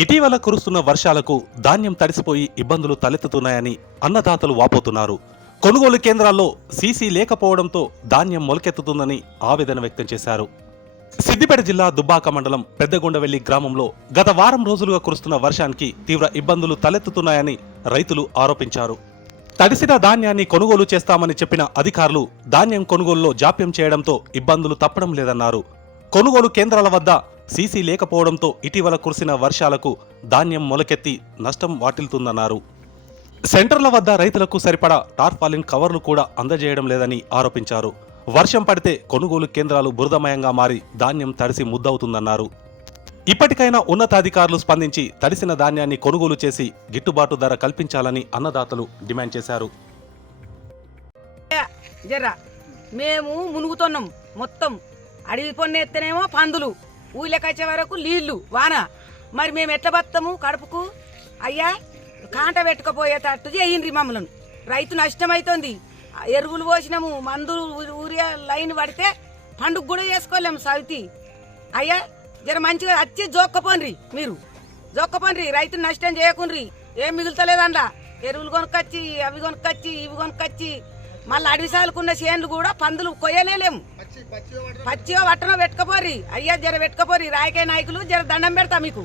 ఇటీవల కురుస్తున్న వర్షాలకు ధాన్యం తడిసిపోయి ఇబ్బందులు తలెత్తుతున్నాయని అన్నదాతలు వాపోతున్నారు. కొనుగోలు కేంద్రాల్లో సీసీ లేకపోవడంతో ధాన్యం మొలకెత్తుతుందని ఆవేదన వ్యక్తం చేశారు. సిద్దిపేట జిల్లా దుబ్బాక మండలం పెద్దగొండవెల్లి గ్రామంలో గత వారం రోజులుగా కురుస్తున్న వర్షానికి తీవ్ర ఇబ్బందులు తలెత్తుతున్నాయని రైతులు ఆరోపించారు. తడిసిన ధాన్యాన్ని కొనుగోలు చేస్తామని చెప్పిన అధికారులు ధాన్యం కొనుగోలులో జాప్యం చేయడంతో ఇబ్బందులు తప్పడం లేదన్నారు. కొనుగోలు కేంద్రాల వద్ద సీసీ లేకపోవడంతో ఇటీవల కురిసిన వర్షాలకు ధాన్యం మొలకెత్తి నష్టం వాటిల్తుందన్నారు. సెంటర్ల వద్ద రైతులకు సరిపడా టార్పాలిన్ కవర్లు కూడా అందజేయడం లేదని ఆరోపించారు. వర్షం పడితే కొనుగోలు కేంద్రాలు బురదమయంగా మారి ధాన్యం తడిసి ముద్దవుతుందన్నారు. ఇప్పటికైనా ఉన్నతాధికారులు స్పందించి తడిసిన ధాన్యాన్ని కొనుగోలు చేసి గిట్టుబాటు ధర కల్పించాలని అన్నదాతలు డిమాండ్ చేశారు. మేము మునుగుతున్నాం మొత్తం. అడవి పొన్ను ఎత్తనేమో పందులు. ఊళ్ళకచ్చే వరకు నీళ్ళు వాన. మరి మేము ఎట్లా బతాము కడుపుకు? అయ్యా కాంట పెట్టుకపోయేటట్టు చేయండి మమ్మల్ని. రైతు నష్టమవుతుంది ఎరువులు పోసినాము మందులు ఊరియా లైన్ పడితే పండుగ కూడా చేసుకోలేము సవితి అయ్యా జర మంచిగా వచ్చి జోక్కపోండ్రి మీరు. జోక్కపోండ్రి రైతు నష్టం చేయకుండ్రి. ఏం మిగులుతలేదండ ఎరువులు కొనుక్కొచ్చి అవి కొనుక్కొచ్చి ఇవి కొనుక్కొచ్చి మళ్ళీ అడవి సాలుకున్న చేన్లు కూడా పందులు కొయ్యనేలేము పచ్చిగా పట్టణం పెట్టుకపోరి అయ్యా జర పెట్టుకపోరి రాయకాయ నాయకులు జర దండం పెడతా మీకు.